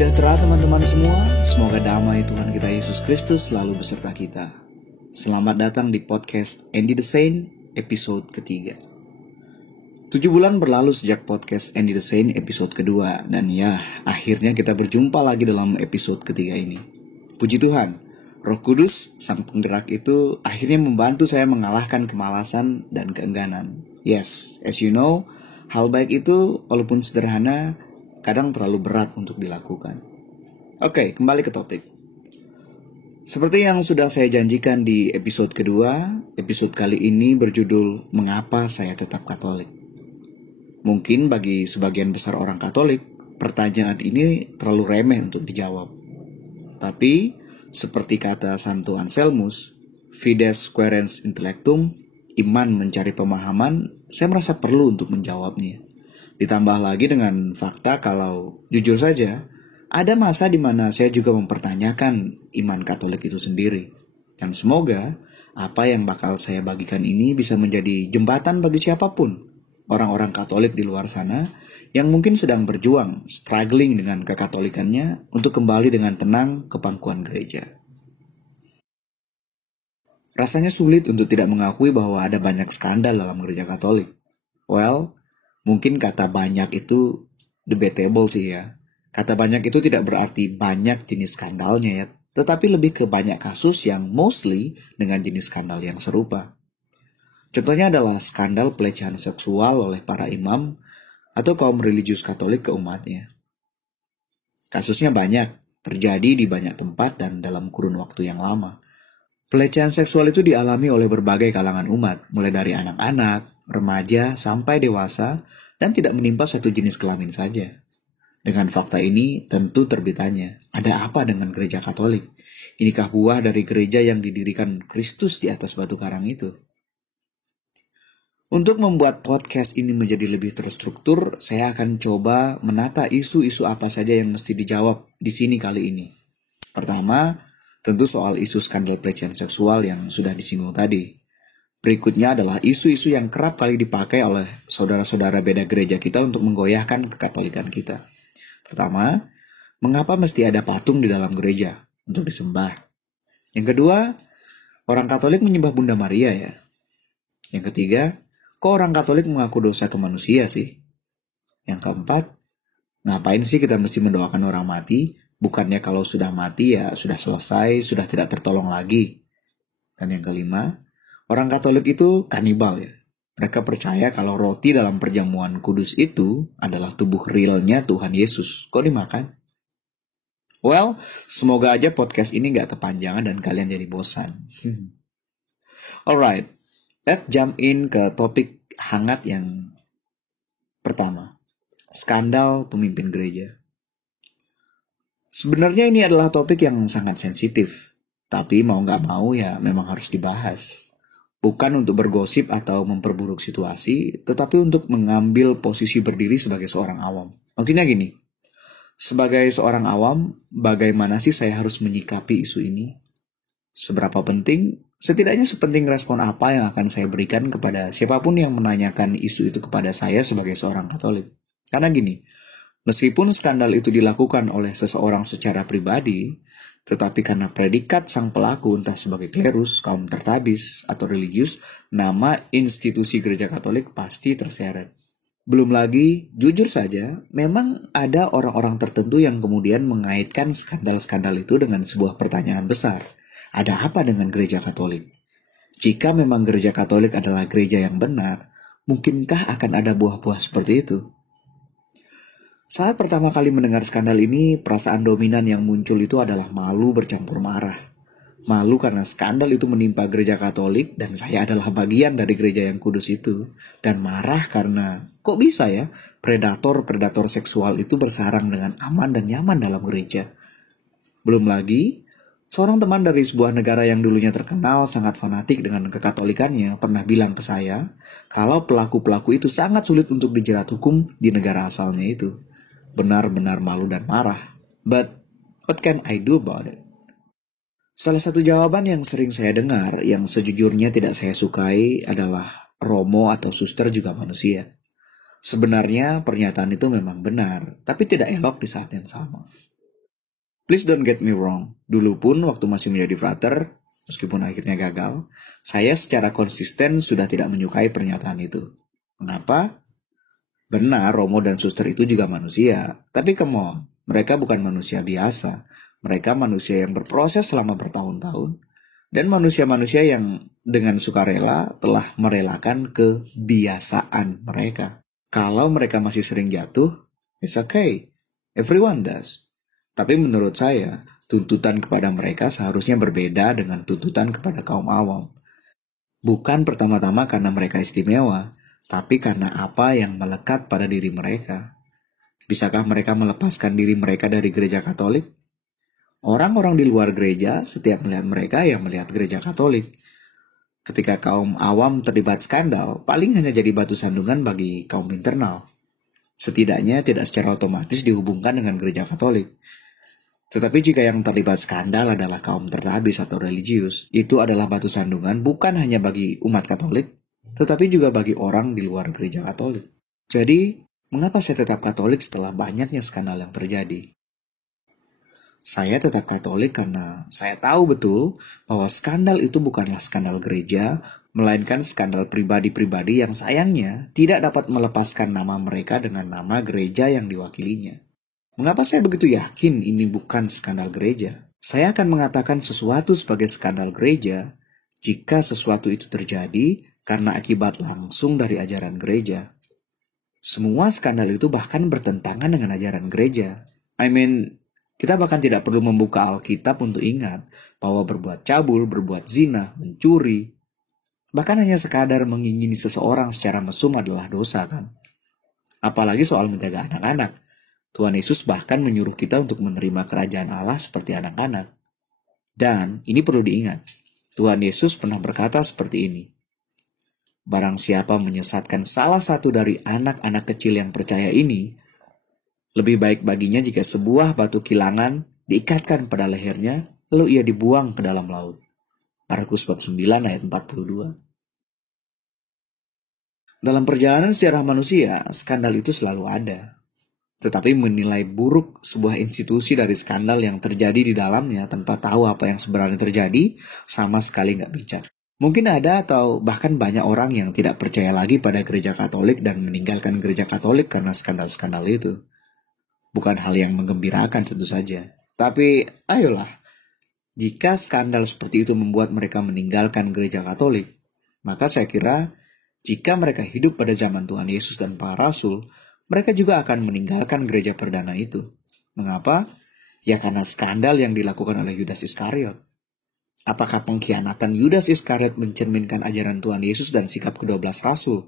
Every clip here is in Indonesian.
sejahtera teman-teman semua, semoga damai Tuhan kita Yesus Kristus selalu beserta kita. Selamat datang di podcast Andy the Saint episode ketiga. 7 bulan berlalu sejak podcast Andy the Saint episode kedua, dan ya, akhirnya kita berjumpa lagi dalam episode ketiga ini. Puji Tuhan, Roh Kudus, Sang Penggerak itu akhirnya membantu saya mengalahkan kemalasan dan keengganan. Yes, as you know, hal baik itu walaupun sederhana, kadang terlalu berat untuk dilakukan. Oke, kembali ke topik. Seperti yang sudah saya janjikan di episode kedua, episode kali ini berjudul Mengapa Saya Tetap Katolik. Mungkin bagi sebagian besar orang Katolik, pertanyaan ini terlalu remeh untuk dijawab. Tapi, seperti kata Santo Anselmus, Fides quaerens intellectum, iman mencari pemahaman, saya merasa perlu untuk menjawabnya. Ditambah lagi dengan fakta kalau, jujur saja, ada masa di mana saya juga mempertanyakan iman Katolik itu sendiri. Dan semoga apa yang bakal saya bagikan ini bisa menjadi jembatan bagi siapapun, orang-orang Katolik di luar sana yang mungkin sedang berjuang, struggling dengan kekatolikannya untuk kembali dengan tenang ke pangkuan gereja. Rasanya sulit untuk tidak mengakui bahwa ada banyak skandal dalam gereja Katolik. Well, mungkin kata banyak itu debatable sih ya. Kata banyak itu tidak berarti banyak jenis skandalnya ya, tetapi lebih ke banyak kasus yang mostly dengan jenis skandal yang serupa. Contohnya adalah skandal pelecehan seksual oleh para imam atau kaum religius Katolik ke umatnya. Kasusnya banyak, terjadi di banyak tempat dan dalam kurun waktu yang lama. Pelecehan seksual itu dialami oleh berbagai kalangan umat, mulai dari anak-anak, remaja, sampai dewasa, dan tidak menimpa satu jenis kelamin saja. Dengan fakta ini, tentu terbitannya, ada apa dengan gereja Katolik? Inikah buah dari gereja yang didirikan Kristus di atas batu karang itu? Untuk membuat podcast ini menjadi lebih terstruktur, saya akan coba menata isu-isu apa saja yang mesti dijawab di sini kali ini. Pertama, tentu soal isu skandal pelecehan seksual yang sudah disinggung tadi. Berikutnya adalah isu-isu yang kerap kali dipakai oleh saudara-saudara beda gereja kita untuk menggoyahkan kekatolikan kita. Pertama, mengapa mesti ada patung di dalam gereja untuk disembah? Yang kedua, orang Katolik menyembah Bunda Maria ya. Yang ketiga, kok orang Katolik mengaku dosa ke manusia sih? Yang keempat, ngapain sih kita mesti mendoakan orang mati? Bukannya kalau sudah mati ya sudah selesai, sudah tidak tertolong lagi. Dan yang kelima, orang Katolik itu kanibal ya. Mereka percaya kalau roti dalam perjamuan kudus itu adalah tubuh realnya Tuhan Yesus. Kok dimakan? Well, semoga aja podcast ini gak kepanjangan dan kalian jadi bosan. Alright, let's jump in ke topik hangat yang pertama. Skandal pemimpin gereja. Sebenarnya ini adalah topik yang sangat sensitif. Tapi mau gak mau ya memang harus dibahas. Bukan untuk bergosip atau memperburuk situasi, tetapi untuk mengambil posisi berdiri sebagai seorang awam. Maksudnya gini, sebagai seorang awam, bagaimana sih saya harus menyikapi isu ini? Seberapa penting? Setidaknya sepenting respon apa yang akan saya berikan kepada siapapun yang menanyakan isu itu kepada saya sebagai seorang Katolik. Karena gini, meskipun skandal itu dilakukan oleh seseorang secara pribadi, tetapi karena predikat sang pelaku entah sebagai klerus, kaum tertabis, atau religius, nama institusi gereja Katolik pasti terseret. Belum lagi, jujur saja, memang ada orang-orang tertentu yang kemudian mengaitkan skandal-skandal itu dengan sebuah pertanyaan besar. Ada apa dengan gereja Katolik? Jika memang gereja Katolik adalah gereja yang benar, mungkinkah akan ada buah-buah seperti itu? Saat pertama kali mendengar skandal ini, perasaan dominan yang muncul itu adalah malu bercampur marah. Malu karena skandal itu menimpa gereja Katolik dan saya adalah bagian dari gereja yang kudus itu. Dan marah karena, kok bisa ya, predator-predator seksual itu bersarang dengan aman dan nyaman dalam gereja. Belum lagi, seorang teman dari sebuah negara yang dulunya terkenal sangat fanatik dengan kekatolikannya pernah bilang ke saya, kalau pelaku-pelaku itu sangat sulit untuk dijerat hukum di negara asalnya itu. Benar-benar malu dan marah. But what can I do about it? Salah satu jawaban yang sering saya dengar, yang sejujurnya tidak saya sukai adalah Romo atau suster juga manusia. Sebenarnya pernyataan itu memang benar, tapi tidak elok di saat yang sama. Please don't get me wrong, dulu pun waktu masih menjadi frater, meskipun akhirnya gagal, saya secara konsisten sudah tidak menyukai pernyataan itu. Mengapa? Benar, Romo dan suster itu juga manusia. Tapi come on, mereka bukan manusia biasa. Mereka manusia yang berproses selama bertahun-tahun. Dan manusia-manusia yang dengan sukarela telah merelakan kebiasaan mereka. Kalau mereka masih sering jatuh, it's okay. Everyone does. Tapi menurut saya, tuntutan kepada mereka seharusnya berbeda dengan tuntutan kepada kaum awam. Bukan pertama-tama karena mereka istimewa, tapi karena apa yang melekat pada diri mereka. Bisakah mereka melepaskan diri mereka dari gereja Katolik? Orang-orang di luar gereja setiap melihat mereka yang melihat gereja Katolik. Ketika kaum awam terlibat skandal, paling hanya jadi batu sandungan bagi kaum internal. Setidaknya tidak secara otomatis dihubungkan dengan gereja Katolik. Tetapi jika yang terlibat skandal adalah kaum tertabis atau religius, itu adalah batu sandungan bukan hanya bagi umat Katolik, tetapi juga bagi orang di luar gereja Katolik. Jadi, mengapa saya tetap Katolik setelah banyaknya skandal yang terjadi? Saya tetap Katolik karena saya tahu betul bahwa skandal itu bukanlah skandal gereja, melainkan skandal pribadi-pribadi yang sayangnya tidak dapat melepaskan nama mereka dengan nama gereja yang diwakilinya. Mengapa saya begitu yakin ini bukan skandal gereja? Saya akan mengatakan sesuatu sebagai skandal gereja jika sesuatu itu terjadi karena akibat langsung dari ajaran gereja. Semua skandal itu bahkan bertentangan dengan ajaran gereja. Kita bahkan tidak perlu membuka Alkitab untuk ingat bahwa berbuat cabul, berbuat zina, mencuri, bahkan hanya sekadar mengingini seseorang secara mesum adalah dosa kan? Apalagi soal menjaga anak-anak. Tuhan Yesus bahkan menyuruh kita untuk menerima kerajaan Allah seperti anak-anak. Dan ini perlu diingat, Tuhan Yesus pernah berkata seperti ini. Barang siapa menyesatkan salah satu dari anak-anak kecil yang percaya ini, lebih baik baginya jika sebuah batu kilangan diikatkan pada lehernya, lalu ia dibuang ke dalam laut. Markus bab 9 ayat 42. Dalam perjalanan sejarah manusia, skandal itu selalu ada. Tetapi menilai buruk sebuah institusi dari skandal yang terjadi di dalamnya tanpa tahu apa yang sebenarnya terjadi, sama sekali nggak bijak. Mungkin ada atau bahkan banyak orang yang tidak percaya lagi pada gereja Katolik dan meninggalkan gereja Katolik karena skandal-skandal itu. Bukan hal yang menggembirakan tentu saja. Tapi ayolah, jika skandal seperti itu membuat mereka meninggalkan gereja Katolik, maka saya kira jika mereka hidup pada zaman Tuhan Yesus dan para Rasul, mereka juga akan meninggalkan gereja perdana itu. Mengapa? Ya karena skandal yang dilakukan oleh Yudas Iskariot. Apakah pengkhianatan Yudas Iskariot mencerminkan ajaran Tuhan Yesus dan sikap ke-12 Rasul?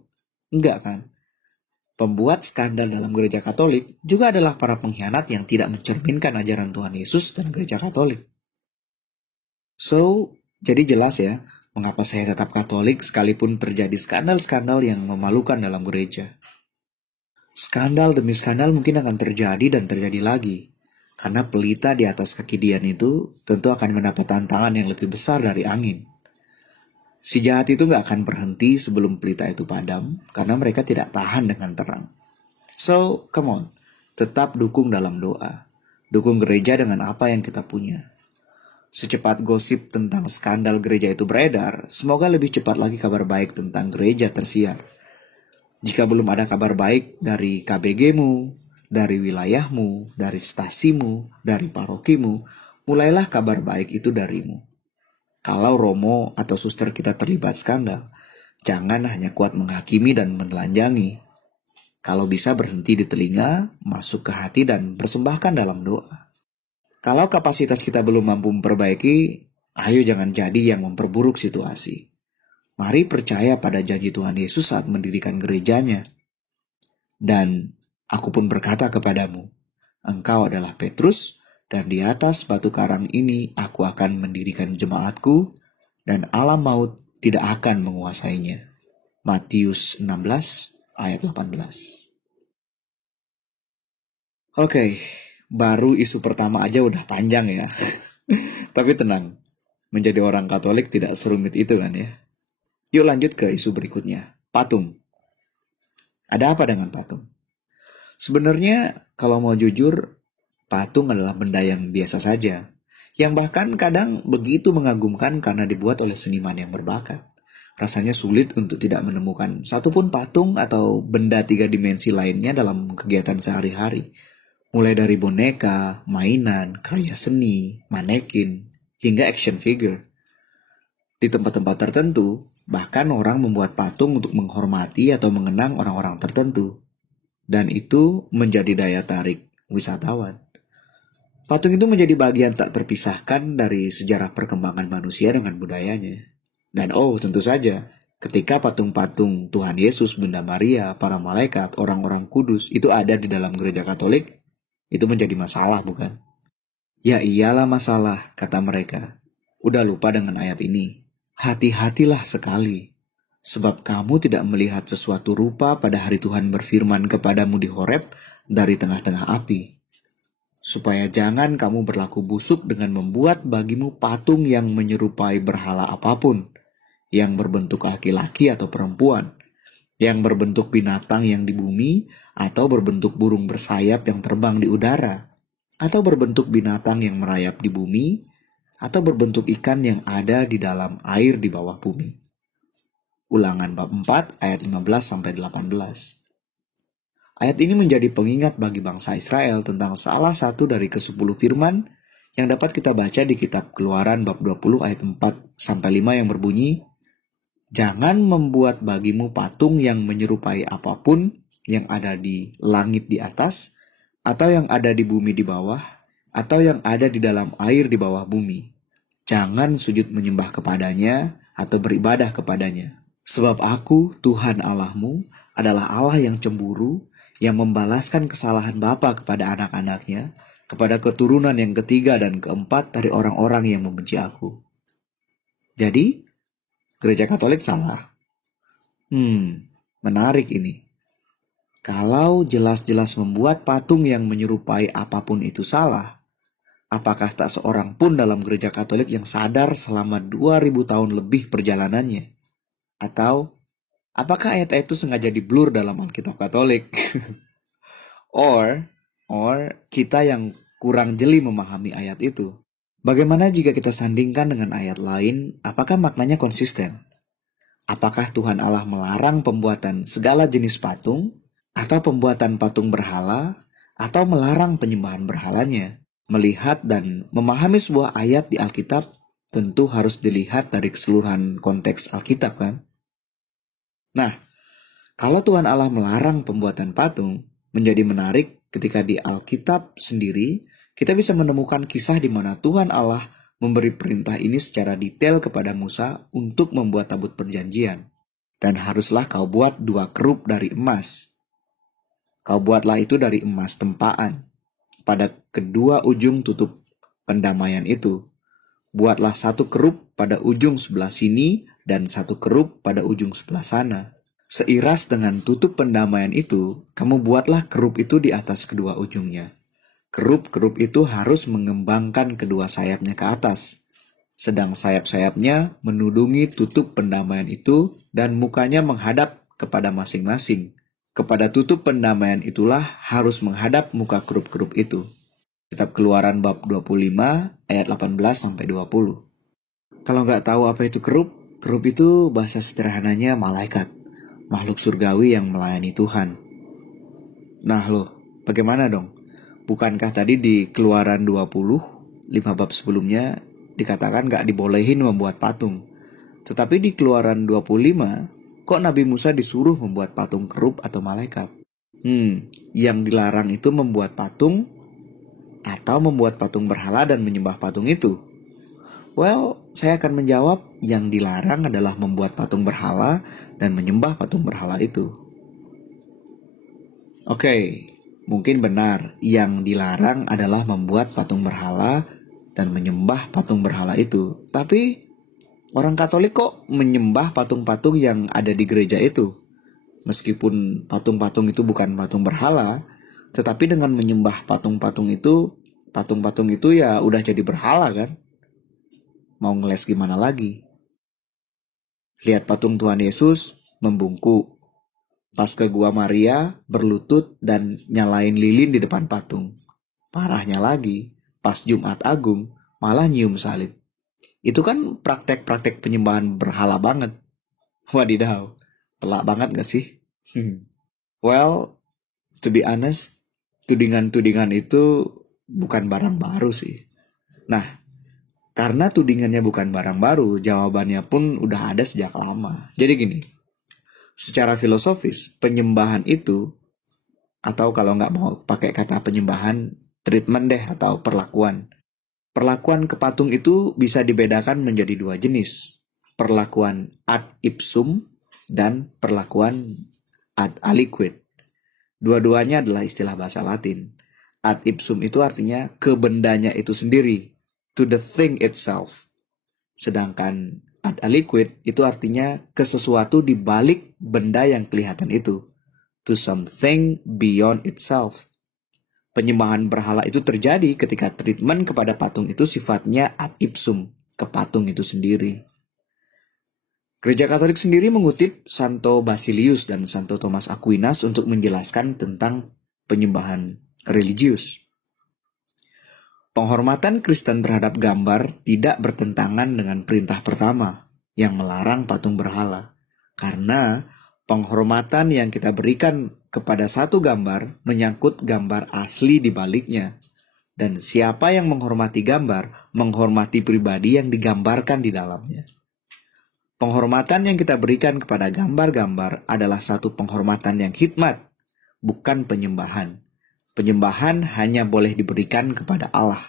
Enggak kan? Pembuat skandal dalam gereja Katolik juga adalah para pengkhianat yang tidak mencerminkan ajaran Tuhan Yesus dan gereja Katolik. So, jadi jelas ya, mengapa saya tetap Katolik sekalipun terjadi skandal-skandal yang memalukan dalam gereja. Skandal demi skandal mungkin akan terjadi dan terjadi lagi. Karena pelita di atas kaki Dian itu tentu akan mendapat tantangan yang lebih besar dari angin. Si jahat itu gak akan berhenti sebelum pelita itu padam, karena mereka tidak tahan dengan terang. So, come on, tetap dukung dalam doa. Dukung gereja dengan apa yang kita punya. Secepat gosip tentang skandal gereja itu beredar, semoga lebih cepat lagi kabar baik tentang gereja tersiar. Jika belum ada kabar baik dari KBG-mu, dari wilayahmu, dari stasimu, dari parokimu, mulailah kabar baik itu darimu. Kalau Romo atau suster kita terlibat skandal, jangan hanya kuat menghakimi dan menelanjangi. Kalau bisa berhenti di telinga, masuk ke hati dan persembahkan dalam doa. Kalau kapasitas kita belum mampu memperbaiki, ayo jangan jadi yang memperburuk situasi. Mari percaya pada janji Tuhan Yesus saat mendirikan gerejanya. Dan aku pun berkata kepadamu, engkau adalah Petrus, dan di atas batu karang ini aku akan mendirikan jemaatku, dan alam maut tidak akan menguasainya. Matius 16 ayat 18. Oke, baru isu pertama aja udah panjang ya. Tapi tenang, menjadi orang Katolik tidak serumit itu kan ya. Yuk lanjut ke isu berikutnya, patung. Ada apa dengan patung? Sebenarnya kalau mau jujur, patung adalah benda yang biasa saja, yang bahkan kadang begitu mengagumkan karena dibuat oleh seniman yang berbakat. Rasanya sulit untuk tidak menemukan satupun patung atau benda 3 dimensi lainnya dalam kegiatan sehari-hari. Mulai dari boneka, mainan, karya seni, manekin, hingga action figure. Di tempat-tempat tertentu, bahkan orang membuat patung untuk menghormati atau mengenang orang-orang tertentu. Dan itu menjadi daya tarik wisatawan. Patung itu menjadi bagian tak terpisahkan dari sejarah perkembangan manusia dengan budayanya. Dan tentu saja, ketika patung-patung Tuhan Yesus, Bunda Maria, para malaikat, orang-orang kudus itu ada di dalam gereja Katolik, itu menjadi masalah, bukan? Ya iyalah masalah, kata mereka. Udah lupa dengan ayat ini. Hati-hatilah sekali, sebab kamu tidak melihat sesuatu rupa pada hari Tuhan berfirman kepadamu di Horeb dari tengah-tengah api. Supaya jangan kamu berlaku busuk dengan membuat bagimu patung yang menyerupai berhala apapun, yang berbentuk laki-laki atau perempuan, yang berbentuk binatang yang di bumi, atau berbentuk burung bersayap yang terbang di udara, atau berbentuk binatang yang merayap di bumi, atau berbentuk ikan yang ada di dalam air di bawah bumi. Ulangan bab 4 ayat 15-18. Ayat ini menjadi pengingat bagi bangsa Israel tentang salah satu dari ke-10 firman yang dapat kita baca di kitab Keluaran bab 20 ayat 4-5 yang berbunyi, jangan membuat bagimu patung yang menyerupai apapun yang ada di langit di atas, atau yang ada di bumi di bawah, atau yang ada di dalam air di bawah bumi. Jangan sujud menyembah kepadanya atau beribadah kepadanya. Sebab aku, Tuhan Allahmu, adalah Allah yang cemburu, yang membalaskan kesalahan bapa kepada anak-anaknya, kepada keturunan yang ketiga dan keempat dari orang-orang yang membenci aku. Jadi, gereja Katolik salah. Menarik ini. Kalau jelas-jelas membuat patung yang menyerupai apapun itu salah, apakah tak seorang pun dalam gereja Katolik yang sadar selama 2000 tahun lebih perjalanannya? Atau apakah ayat-ayat itu sengaja diblur dalam Alkitab Katolik? or kita yang kurang jeli memahami ayat itu. Bagaimana jika kita sandingkan dengan ayat lain, apakah maknanya konsisten? Apakah Tuhan Allah melarang pembuatan segala jenis patung, atau pembuatan patung berhala, atau melarang penyembahan berhalanya? Melihat dan memahami sebuah ayat di Alkitab tentu harus dilihat dari keseluruhan konteks Alkitab, kan? Nah, kalau Tuhan Allah melarang pembuatan patung, menjadi menarik ketika di Alkitab sendiri, kita bisa menemukan kisah di mana Tuhan Allah memberi perintah ini secara detail kepada Musa untuk membuat tabut perjanjian. Dan haruslah kau buat 2 kerup dari emas. Kau buatlah itu dari emas tempaan. Pada kedua ujung tutup pendamaian itu, buatlah 1 kerup pada ujung sebelah sini dan 1 kerup pada ujung sebelah sana. Seiras dengan tutup pendamaian itu, kamu buatlah kerup itu di atas kedua ujungnya. Kerup-kerup itu harus mengembangkan kedua sayapnya ke atas, sedang sayap-sayapnya menudungi tutup pendamaian itu dan mukanya menghadap kepada masing-masing. Kepada tutup pendamaian itulah harus menghadap muka kerup-kerup itu. Kitab Keluaran bab 25 ayat 18-20. Kalau nggak tahu apa itu kerup, kerup itu bahasa sederhananya malaikat, makhluk surgawi yang melayani Tuhan. Nah loh, bagaimana dong? Bukankah tadi di Keluaran 20, 5 bab sebelumnya, dikatakan gak dibolehin membuat patung. Tetapi di Keluaran 25, kok Nabi Musa disuruh membuat patung kerup atau malaikat? Yang dilarang itu membuat patung atau membuat patung berhala dan menyembah patung itu? Well, saya akan menjawab yang dilarang adalah membuat patung berhala dan menyembah patung berhala itu. Oke. Mungkin benar, yang dilarang adalah membuat patung berhala dan menyembah patung berhala itu. Tapi orang Katolik kok menyembah patung-patung yang ada di gereja itu? Meskipun patung-patung itu bukan patung berhala, tetapi dengan menyembah patung-patung itu ya udah jadi berhala, kan? Mau ngeles gimana lagi? Lihat patung Tuhan Yesus membungkuk. Pas ke Gua Maria, berlutut dan nyalain lilin di depan patung. Parahnya lagi, pas Jumat Agung malah nyium salib. Itu kan praktek-praktek penyembahan berhala banget. Wadidaw, telak banget gak sih? Well, to be honest, tudingan-tudingan itu bukan barang baru sih. Nah, karena tudingannya bukan barang baru, jawabannya pun udah ada sejak lama. Jadi gini, secara filosofis, penyembahan itu, atau kalau nggak mau pakai kata penyembahan, treatment deh atau perlakuan. Perlakuan ke patung itu bisa dibedakan menjadi dua jenis. Perlakuan ad ipsum dan perlakuan ad aliquid. Dua-duanya adalah istilah bahasa Latin. Ad ipsum itu artinya ke bendanya itu sendiri, to the thing itself. Sedangkan ad aliquid itu artinya ke sesuatu di balik benda yang kelihatan itu, to something beyond itself. Penyembahan berhala itu terjadi ketika treatment kepada patung itu sifatnya ad ipsum, ke patung itu sendiri. Gereja Katolik sendiri mengutip Santo Basilius dan Santo Thomas Aquinas untuk menjelaskan tentang penyembahan religius. Penghormatan Kristen terhadap gambar tidak bertentangan dengan perintah pertama yang melarang patung berhala. Karena penghormatan yang kita berikan kepada satu gambar menyangkut gambar asli di baliknya. Dan siapa yang menghormati gambar, menghormati pribadi yang digambarkan di dalamnya. Penghormatan yang kita berikan kepada gambar-gambar adalah satu penghormatan yang hikmat, bukan penyembahan. Penyembahan hanya boleh diberikan kepada Allah.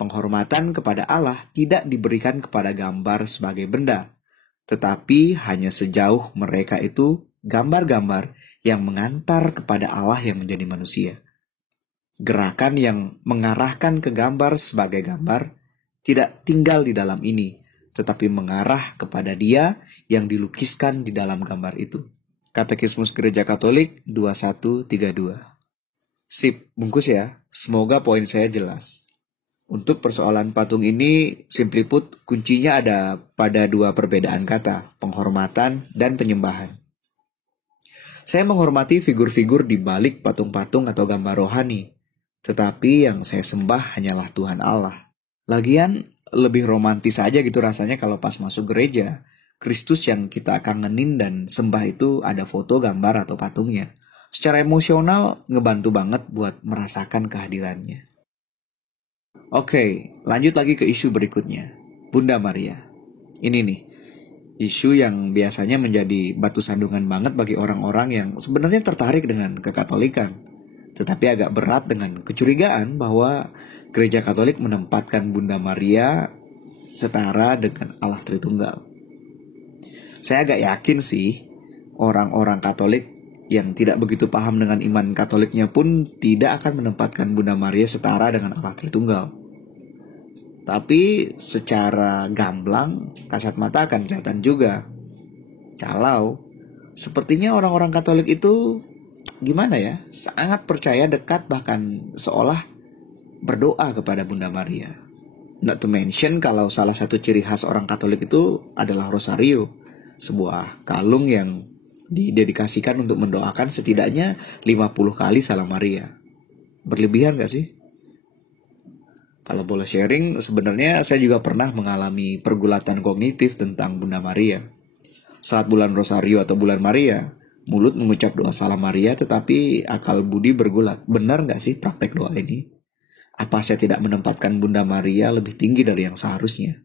Penghormatan kepada Allah tidak diberikan kepada gambar sebagai benda, tetapi hanya sejauh mereka itu gambar-gambar yang mengantar kepada Allah yang menjadi manusia. Gerakan yang mengarahkan ke gambar sebagai gambar tidak tinggal di dalam ini, tetapi mengarah kepada Dia yang dilukiskan di dalam gambar itu. Katekismus Gereja Katolik 2132. Sip, bungkus ya. Semoga poin saya jelas. Untuk persoalan patung ini, simply put, kuncinya ada pada dua perbedaan kata, penghormatan dan penyembahan. Saya menghormati figur-figur di balik patung-patung atau gambar rohani, tetapi yang saya sembah hanyalah Tuhan Allah. Lagian, lebih romantis aja gitu rasanya kalau pas masuk gereja, Kristus yang kita kangenin dan sembah itu ada foto, gambar, atau patungnya. Secara emosional ngebantu banget buat merasakan kehadirannya. Oke, lanjut lagi ke isu berikutnya, Bunda Maria. Ini nih, isu yang biasanya menjadi batu sandungan banget bagi orang-orang yang sebenarnya tertarik dengan kekatolikan, tetapi agak berat dengan kecurigaan bahwa Gereja Katolik menempatkan Bunda Maria setara dengan Allah Tritunggal. Saya agak yakin sih, orang-orang Katolik yang tidak begitu paham dengan iman Katoliknya pun tidak akan menempatkan Bunda Maria setara dengan Allah Tritunggal. Tapi secara gamblang, kasat mata akan kelihatan juga kalau sepertinya orang-orang Katolik itu gimana ya, sangat percaya, dekat, bahkan seolah berdoa kepada Bunda Maria. Not to mention kalau salah satu ciri khas orang Katolik itu adalah rosario, sebuah kalung yang didedikasikan untuk mendoakan setidaknya 50 kali Salam Maria. Berlebihan gak sih? Kalau boleh sharing, sebenarnya saya juga pernah mengalami pergulatan kognitif tentang Bunda Maria. Saat bulan Rosario atau bulan Maria, mulut mengucap doa Salam Maria tetapi akal budi bergulat. Benar gak sih praktek doa ini? Apa saya tidak menempatkan Bunda Maria lebih tinggi dari yang seharusnya?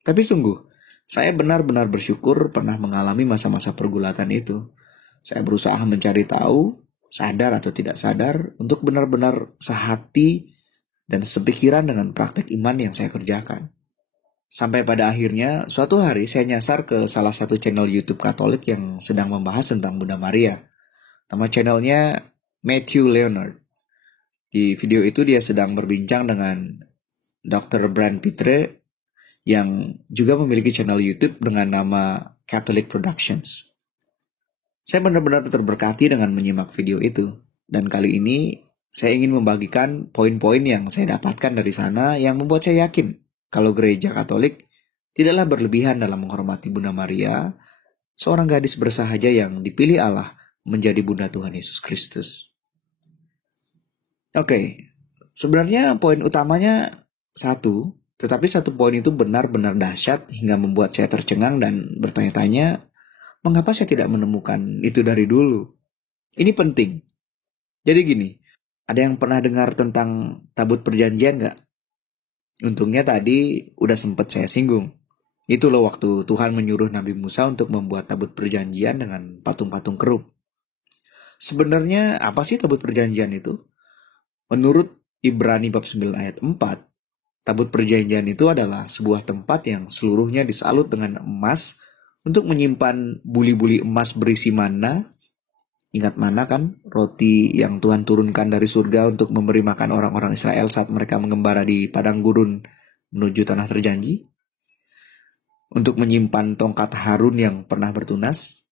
Tapi sungguh, saya benar-benar bersyukur pernah mengalami masa-masa pergulatan itu. Saya berusaha mencari tahu, sadar atau tidak sadar, untuk benar-benar sehati dan sepikiran dengan praktek iman yang saya kerjakan. Sampai pada akhirnya, suatu hari saya nyasar ke salah satu channel YouTube Katolik yang sedang membahas tentang Bunda Maria. Nama channelnya Matthew Leonard. Di video itu dia sedang berbincang dengan Dr. Brand Pitre yang juga memiliki channel YouTube dengan nama Catholic Productions. Saya benar-benar terberkati dengan menyimak video itu. Dan kali ini saya ingin membagikan poin-poin yang saya dapatkan dari sana yang membuat saya yakin kalau Gereja Katolik tidaklah berlebihan dalam menghormati Bunda Maria, seorang gadis bersahaja yang dipilih Allah menjadi Bunda Tuhan Yesus Kristus. Oke, Sebenarnya poin utamanya satu, tetapi satu poin itu benar-benar dahsyat hingga membuat saya tercengang dan bertanya-tanya, mengapa saya tidak menemukan itu dari dulu? Ini penting. Jadi gini, ada yang pernah dengar tentang tabut perjanjian nggak? Untungnya tadi udah sempat saya singgung. Itu loh waktu Tuhan menyuruh Nabi Musa untuk membuat tabut perjanjian dengan patung-patung kerub. Sebenarnya apa sih tabut perjanjian itu? Menurut Ibrani bab 9 ayat 4, tabut perjanjian itu adalah sebuah tempat yang seluruhnya disalut dengan emas untuk menyimpan buli-buli emas berisi mana. Ingat mana kan? Roti yang Tuhan turunkan dari surga untuk memberi makan orang-orang Israel saat mereka mengembara di padang gurun menuju tanah terjanji. Untuk menyimpan tongkat Harun yang pernah bertunas.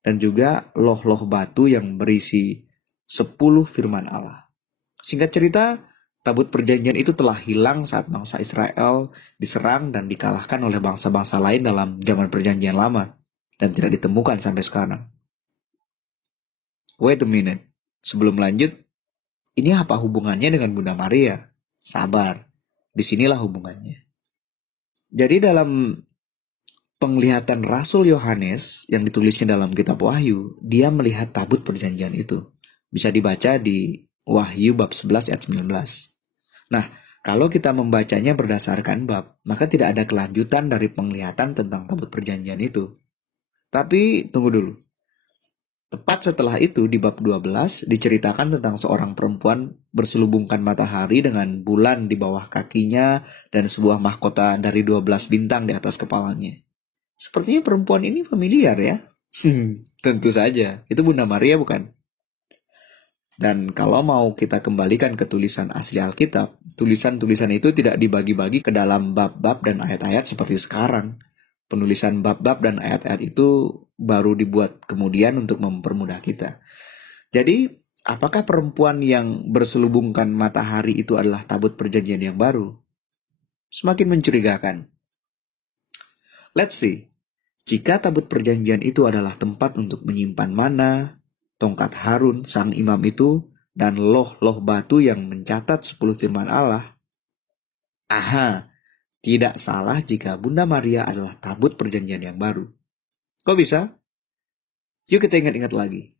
Dan juga loh-loh batu yang berisi 10 firman Allah. Singkat cerita, tabut perjanjian itu telah hilang saat bangsa Israel diserang dan dikalahkan oleh bangsa-bangsa lain dalam zaman perjanjian lama. Dan tidak ditemukan sampai sekarang. Wait a minute, sebelum lanjut, ini apa hubungannya dengan Bunda Maria? Sabar, disinilah hubungannya. Jadi dalam penglihatan Rasul Yohanes yang ditulisnya dalam kitab Wahyu, dia melihat tabut perjanjian itu. Bisa dibaca di Wahyu bab 11 ayat 19. Nah, kalau kita membacanya berdasarkan bab, maka tidak ada kelanjutan dari penglihatan tentang tabut perjanjian itu. Tapi tunggu dulu. Tepat setelah itu di bab 12 diceritakan tentang seorang perempuan berselubungkan matahari dengan bulan di bawah kakinya dan sebuah mahkota dari 12 bintang di atas kepalanya. Sepertinya perempuan ini familiar ya? Tentu saja, itu Bunda Maria bukan? Dan kalau mau kita kembalikan ke tulisan asli Alkitab, tulisan-tulisan itu tidak dibagi-bagi ke dalam bab-bab dan ayat-ayat seperti sekarang. Penulisan bab-bab dan ayat-ayat itu baru dibuat kemudian untuk mempermudah kita. Jadi, apakah perempuan yang berselubungkan matahari itu adalah tabut perjanjian yang baru? Semakin mencurigakan. Let's see. Jika tabut perjanjian itu adalah tempat untuk menyimpan mana, tongkat Harun sang imam itu, dan loh-loh batu yang mencatat 10 firman Allah. Aha, tidak salah jika Bunda Maria adalah tabut perjanjian yang baru. Kok bisa? Yuk kita ingat-ingat lagi.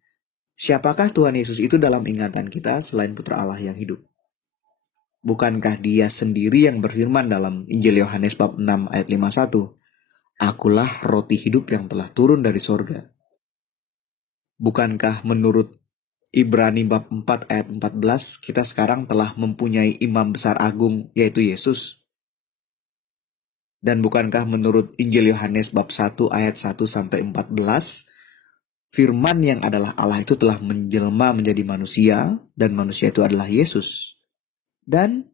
Siapakah Tuhan Yesus itu dalam ingatan kita selain Putra Allah yang hidup? Bukankah dia sendiri yang berfirman dalam Injil Yohanes bab 6 ayat 51? Akulah roti hidup yang telah turun dari sorga. Bukankah menurut Ibrani bab 4 ayat 14 kita sekarang telah mempunyai imam besar agung yaitu Yesus? Dan bukankah menurut Injil Yohanes bab 1 ayat 1 sampai 14, firman yang adalah Allah itu telah menjelma menjadi manusia dan manusia itu adalah Yesus. Dan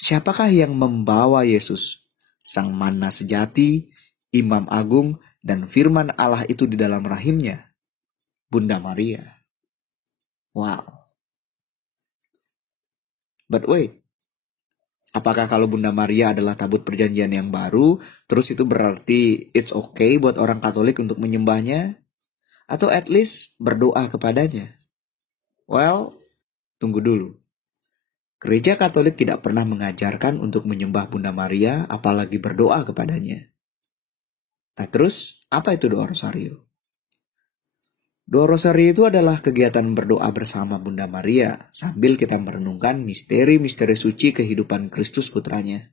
siapakah yang membawa Yesus? Sang Mana sejati, Imam Agung, dan firman Allah itu di dalam rahimnya? Bunda Maria. Wow. But wait. Apakah kalau Bunda Maria adalah tabut perjanjian yang baru, terus itu berarti it's okay buat orang Katolik untuk menyembahnya? Atau at least berdoa kepadanya? Well, tunggu dulu. Gereja Katolik tidak pernah mengajarkan untuk menyembah Bunda Maria, apalagi berdoa kepadanya. Nah terus, apa itu doa rosario? Doa rosario itu adalah kegiatan berdoa bersama Bunda Maria sambil kita merenungkan misteri-misteri suci kehidupan Kristus putranya.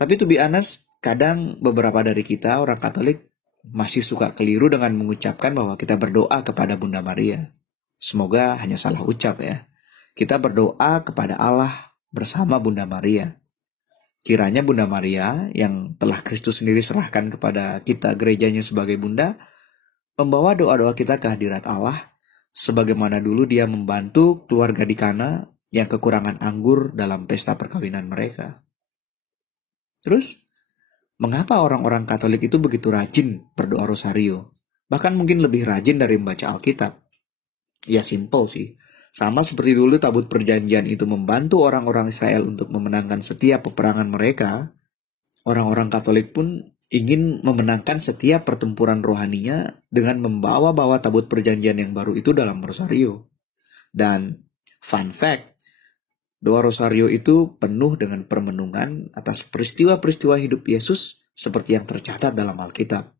Tapi to be honest, kadang beberapa dari kita orang Katolik masih suka keliru dengan mengucapkan bahwa kita berdoa kepada Bunda Maria. Semoga hanya salah ucap ya. Kita berdoa kepada Allah bersama Bunda Maria. Kiranya Bunda Maria yang telah Kristus sendiri serahkan kepada kita gerejanya sebagai Bunda, membawa doa-doa kita ke hadirat Allah, sebagaimana dulu dia membantu keluarga di Kana yang kekurangan anggur dalam pesta perkawinan mereka. Terus, mengapa orang-orang Katolik itu begitu rajin berdoa rosario? Bahkan mungkin lebih rajin dari membaca Alkitab. Ya simple sih. Sama seperti dulu tabut perjanjian itu membantu orang-orang Israel untuk memenangkan setiap peperangan mereka, orang-orang Katolik pun ingin memenangkan setiap pertempuran rohaninya dengan membawa-bawa tabut perjanjian yang baru itu dalam rosario. Dan fun fact, Doa Rosario itu penuh dengan permenungan atas peristiwa-peristiwa hidup Yesus seperti yang tercatat dalam Alkitab.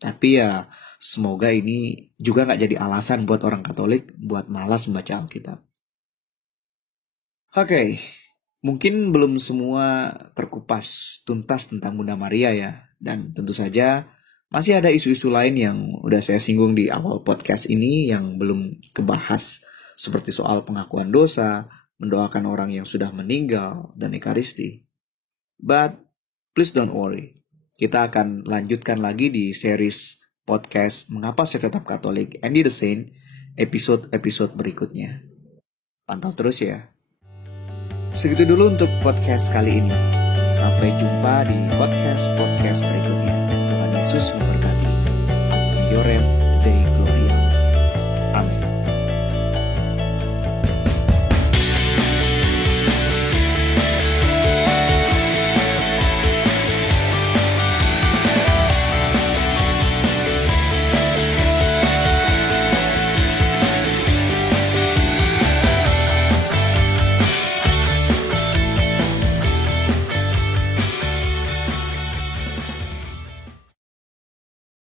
Tapi ya, semoga ini juga gak jadi alasan buat orang Katolik buat malas membaca Alkitab. Oke, mungkin belum semua terkupas tuntas tentang Bunda Maria ya. Dan tentu saja masih ada isu-isu lain yang udah saya singgung di awal podcast ini yang belum kebahas. Seperti soal pengakuan dosa, mendoakan orang yang sudah meninggal, dan Ekaristi. But please don't worry. Kita akan lanjutkan lagi di series podcast Mengapa Saya Tetap Katolik, Andy the Saint, episode-episode berikutnya. Pantau terus ya. Segitu dulu untuk podcast kali ini. Sampai jumpa di podcast berikutnya. Tuhan Yesus memberkati. Ad Majorem.